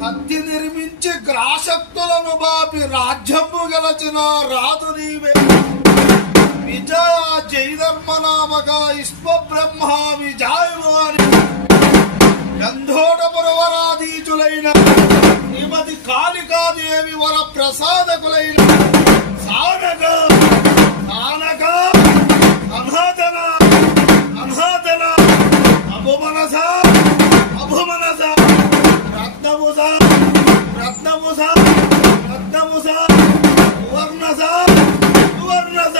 కత్తి నిర్మించి గ్రాసక్తులను బాపి రాజ్యము గెలచిన రాజు నీవే. విజయ జయధర్మనామక ఇష్ప బ్రహ్మ విజాయువాని గంధోడ పురవరాధీచులైన శ్రీమతి కాళికాదేవి వర ప్రసాదకులైన సానక సానక అనాథన అనాథన అభుమనస అభుమనస రత్నముస రత్నముస రత్నముస సువర్ణస సువర్ణస